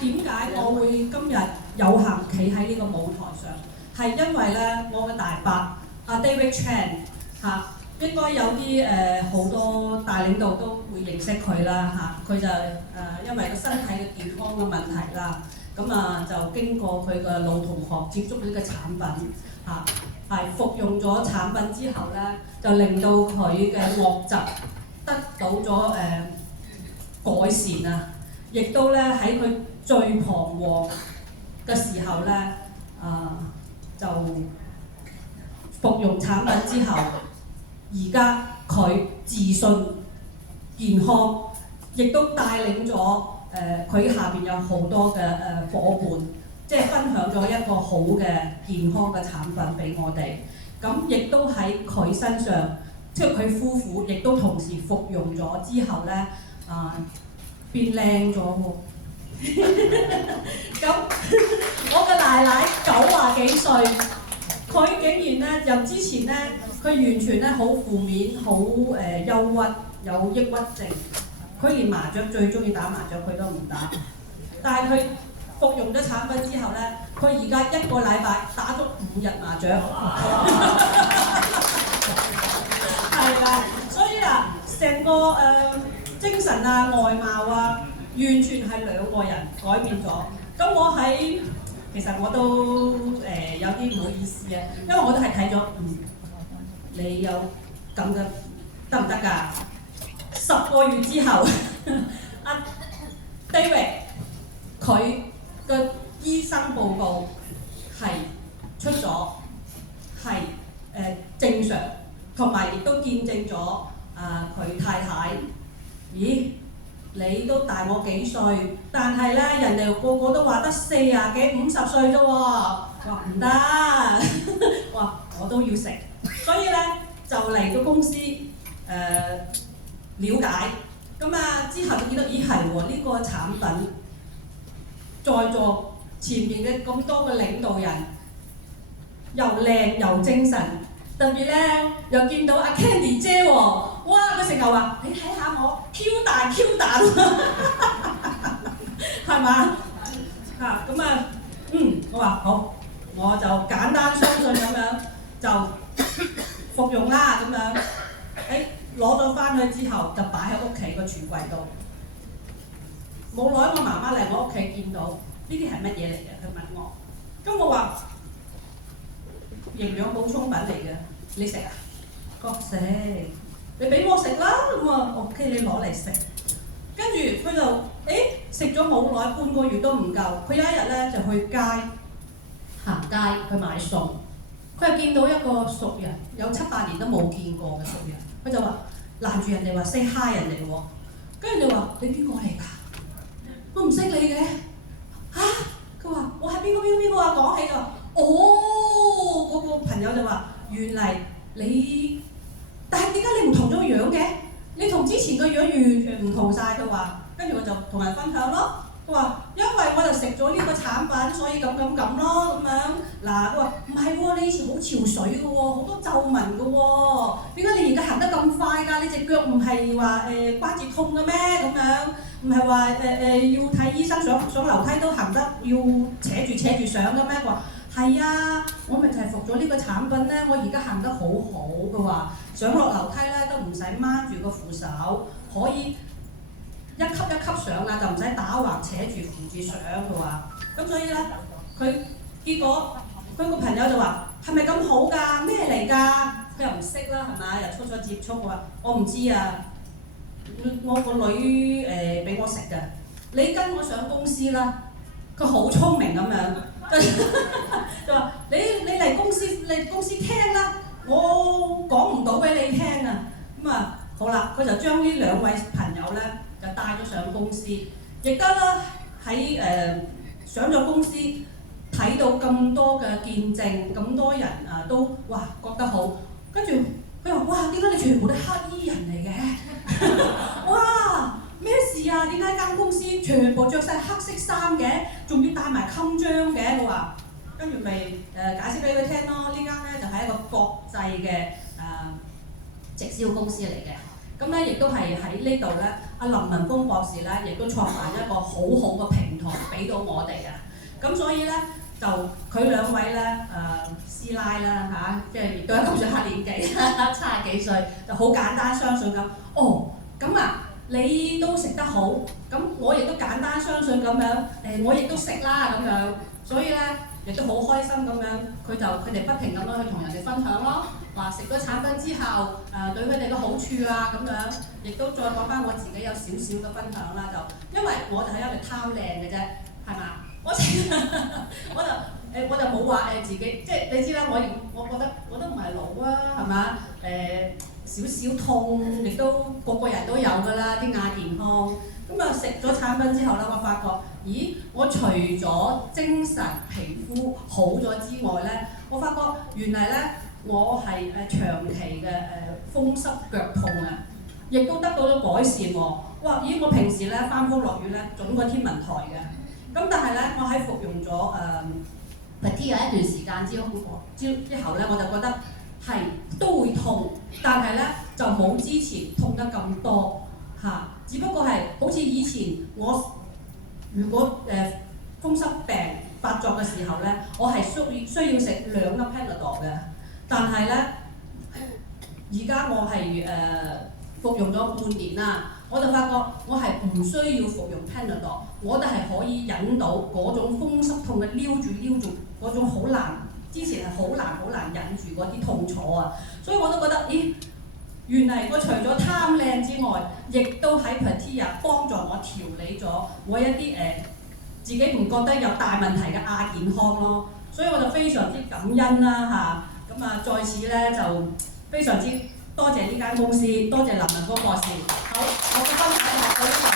點解我會今日有幸企喺呢個舞台上？係因為咧，我嘅大伯阿 David Chan 嚇，應該有啲好多大領導都會認識佢啦嚇。佢就因為個身體嘅健康嘅問題啦，咁就經過佢嘅老同學接觸呢個產品嚇，係服用咗產品之後咧，就令到佢嘅惡疾得到咗改善啊！亦都咧喺佢最彷徨嘅時候咧，就服用產品之後，而家佢自信健康，亦都帶領咗佢下邊有好多嘅夥伴，即係分享咗一個好嘅健康嘅產品俾我哋。咁亦都喺佢身上，即係佢夫婦亦都同時服用咗之後咧，變靚咗喎。咁我嘅奶奶90幾歲，佢竟然咧由之前咧，佢完全咧好負面，好憂鬱，有抑鬱症。佢連麻雀最中意打麻雀佢都唔打，但係佢服用咗產品之後咧，佢而家1個禮拜打咗5日麻雀。係啦，所以成個精神啊、外貌啊，完全係2個人改變咗。咁我其實我都有啲唔好意思啊，因為我都係睇咗，你有咁嘅得唔得㗎？10個月之後，阿 David 佢嘅醫生報告係出咗，係正常，同埋亦都見證咗佢太太，咦？你都大我幾歲，但係咧人哋個個都話得40幾50歲啫喎，話唔得，話我都要食，所以咧就嚟到公司了解，咁之後就見到咦係喎，呢個產品在座前面嘅咁多個領導人又靚又精神，特別咧又見到阿 Candy 姐喎，哇！佢成日話你睇下我 Q 大 Q 大，係嘛？我話好，我就簡單相信咁樣就服用啦咁樣，攞咗翻去之後就擺喺屋企個櫥櫃度。冇耐我媽媽嚟我屋企見到呢啲係乜嘢嚟嘅？佢問我，咁我話營養補充品嚟嘅，你食啊？佢話食，你俾我食啦，咁OK 你攞嚟食。跟住佢就食咗冇耐，半個月都唔夠。佢有一日咧就去街行街去買餸，佢係見到一個熟人，有7、8年都冇見過嘅熟人，佢就話攔住人哋話 say hi 人哋喎，跟住你話你邊個嚟㗎？我唔識你嘅嚇，佢話我係邊個啊？講起就嗰個朋友就話原嚟你，但係點解你唔同咗個樣嘅？你同之前個樣完全唔同晒。佢話，跟住我就同人分享咯。佢話因為我就食咗呢個產品，所以咁咯咁樣。嗱，佢話唔係喎，你以前好潮水嘅喎，好多皺紋嘅喎，點解你而家行得咁快㗎？你隻腳唔係話關節痛嘅咩？咁樣唔係話要睇醫生上樓梯都行得要扯住上嘅咩？佢話係啊，我咪就係服咗呢個產品咧，我而家行得好好。佢話上落樓梯咧都唔使掹住個扶手，可以一級一級上啦，就唔使打橫扯住扶住上。佢話咁所以咧，佢結果佢個朋友就話係咪咁好㗎？咩嚟㗎？佢又唔識啦，係咪？又初初接觸，佢話我唔知啊，我個女俾我食㗎，你跟我上公司啦。佢好聰明咁樣，就話你嚟公司聽啦，我講唔到俾你聽啊。咁好啦，佢就將呢2位朋友咧就帶咗上公司，亦都啦喺上咗公司睇到咁多嘅見證，咁多人都哇覺得好，跟住佢話哇，點解你全部都黑衣人嚟嘅？哇！咩事啊？點解間公司全部着晒黑色衫嘅，仲要戴埋襟章嘅？我話，跟住咪解釋俾佢聽咯。呢間咧就係一個國際嘅直銷公司嚟嘅。咁咧亦都係喺呢度咧，阿林文峰博士咧亦都創辦一個好好嘅平台俾到我哋啊。咁所以咧就佢兩位咧師奶啦嚇，即係亦都係咁上下年紀，70幾歲，就好簡單相信咁。哦，咁啊你都食得好，咁我亦都簡單相信咁樣，我亦都食啦咁樣，所以咧亦都好開心咁樣，佢哋不停咁樣去同人哋分享咯。話食咗產品之後，對佢哋嘅好處啊咁樣，亦都再講翻我自己有少少嘅分享啦。就因為我就係因為貪靚嘅啫，係嘛？我就冇話自己，即係你知啦，我覺得我都唔係老啊，係嘛？少少痛，亦都個個人都有㗎啦，啲亞健康。咁啊食咗產品之後咧，我發覺，咦，我除咗精神皮膚好咗之外咧，我發覺原來咧我係長期嘅風濕腳痛啊，亦都得到咗改善喎。哇！咦，我平時咧翻風落雨咧腫過天文台嘅，咁但係咧我喺服用咗Petit 有一段時間之後咧，我就覺得係都會痛，但係咧就冇之前痛得咁多嚇。只不過係好似以前我如果風濕病發作嘅時候咧，我係需要食2粒 Panadol 嘅，但係咧而家我係服用咗半年啦，我就發覺我係唔需要服用 Panadol， 我哋係可以忍到嗰種風濕痛嘅撩住嗰種好難，之前係好難忍住嗰啲痛楚啊，所以我都覺得，咦，原嚟我除咗貪靚之外，亦都喺 Petit 幫助我調理咗我一啲自己唔覺得有大問題嘅亞健康咯，所以我就非常之感恩啦嚇，咁啊在此咧就非常之多謝呢間公司，多謝林文峰博士。好，我嘅分享就到呢度。